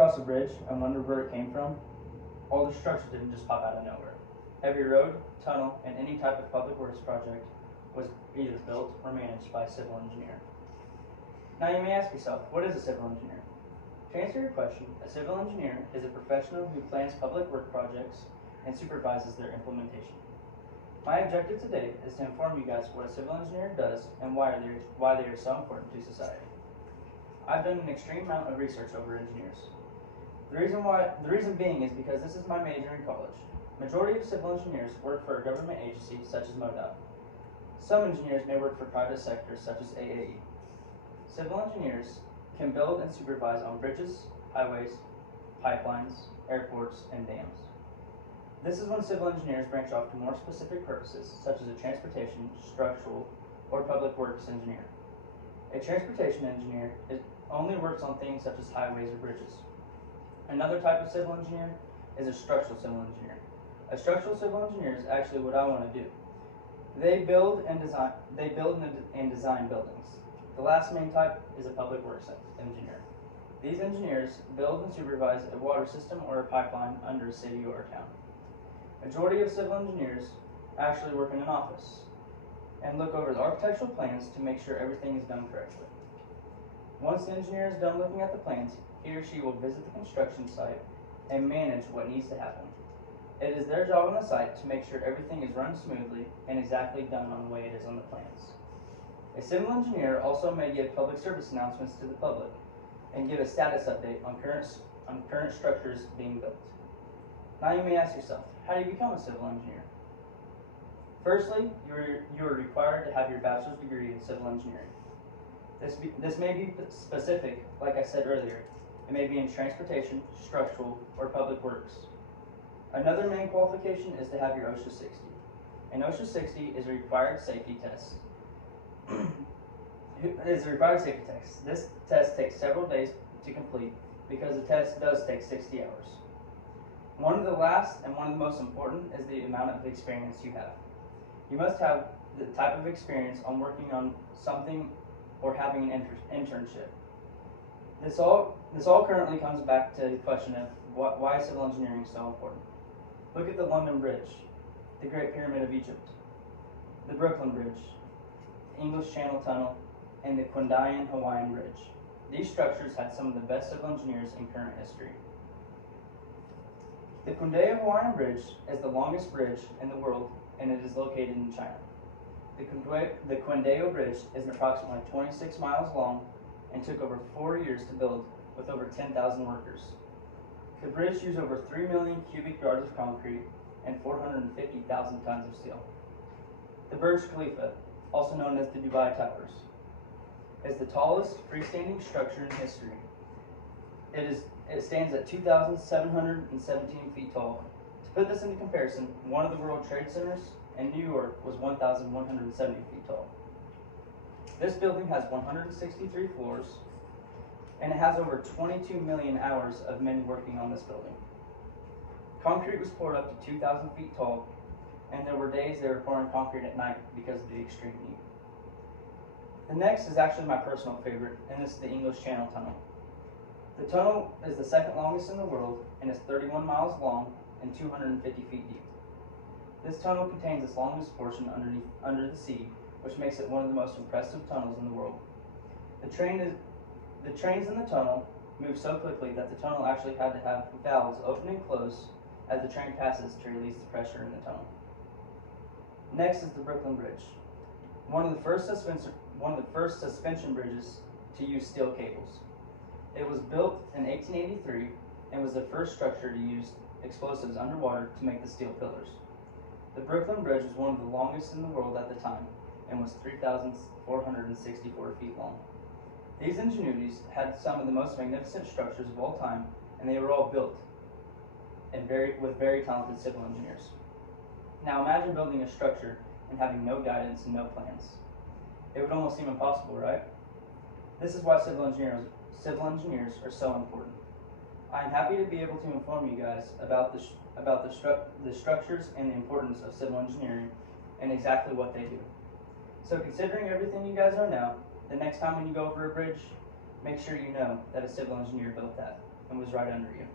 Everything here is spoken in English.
across a bridge and wondered where it came from? All the structure didn't just pop out of nowhere. Every road, tunnel, and any type of public works project was either built or managed by a civil engineer. Now you may ask yourself, what is a civil engineer? To answer your question, a civil engineer is a professional who plans public work projects and supervises their implementation. My objective today is to inform you guys what a civil engineer does and why they are so important to society. I've done an extreme amount of research over engineers. The reason being is because this is my major in college. Majority of civil engineers work for a government agency such as MoDOT. Some engineers may work for private sectors such as AAE. Civil engineers can build and supervise on bridges, highways, pipelines, airports, and dams. This is when civil engineers branch off to more specific purposes, such as a transportation, structural, or public works engineer. A transportation engineer only works on things such as highways or bridges. Another type of civil engineer is a structural civil engineer. A structural civil engineer is actually what I want to do. They build and design buildings. The last main type is a public works engineer. These engineers build and supervise a water system or a pipeline under a city or a town. Majority of civil engineers actually work in an office and look over the architectural plans to make sure everything is done correctly. Once the engineer is done looking at the plans, he or she will visit the construction site and manage what needs to happen. It is their job on the site to make sure everything is run smoothly and exactly done on the way it is on the plans. A civil engineer also may give public service announcements to the public and give a status update on current structures being built. Now you may ask yourself, how do you become a civil engineer? Firstly, you are required to have your bachelor's degree in civil engineering. This may be specific, like I said earlier. It may be in transportation, structural, or public works. Another main qualification is to have your OSHA 60. An OSHA 60 is a required safety test. This test takes several days to complete because the test does take 60 hours. One of the last and one of the most important is the amount of experience you have. You must have the type of experience on working on something or having an internship. This all currently comes back to the question of why civil engineering is so important. Look at the London Bridge, the Great Pyramid of Egypt, the Brooklyn Bridge, the English Channel Tunnel, and the Quindian Hawaiian Bridge. These structures had some of the best civil engineers in current history. The Quindian Hawaiian Bridge is the longest bridge in the world, and it is located in China. The Quindian Bridge is approximately 26 miles long and took over 4 years to build with over 10,000 workers. The bridge used over 3 million cubic yards of concrete and 450,000 tons of steel. The Burj Khalifa, also known as the Dubai Towers, is the tallest freestanding structure in history. It stands at 2,717 feet tall. To put this into comparison, one of the World Trade Centers in New York was 1,170 feet tall. This building has 163 floors, and it has over 22 million hours of men working on this building. Concrete was poured up to 2,000 feet tall, and there were days they were pouring concrete at night because of the extreme heat. The next is actually my personal favorite, and this is the English Channel Tunnel. The tunnel is the second longest in the world and is 31 miles long and 250 feet deep. This tunnel contains its longest portion under the sea, which makes it one of the most impressive tunnels in the world. The trains in the tunnel move so quickly that the tunnel actually had to have valves open and close as the train passes to release the pressure in the tunnel. Next is the Brooklyn Bridge, one of the first suspension bridges to use steel cables. It was built in 1883 and was the first structure to use explosives underwater to make the steel pillars. The Brooklyn Bridge was one of the longest in the world at the time and was 3,464 feet long. These ingenuities had some of the most magnificent structures of all time, and they were all built with very talented civil engineers. Now imagine building a structure and having no guidance and no plans. It would almost seem impossible, right? This is why civil engineers are so important. I am happy to be able to inform you guys about the structures and the importance of civil engineering and exactly what they do. So considering everything you guys know now, the next time when you go over a bridge, make sure you know that a civil engineer built that. and was right under you.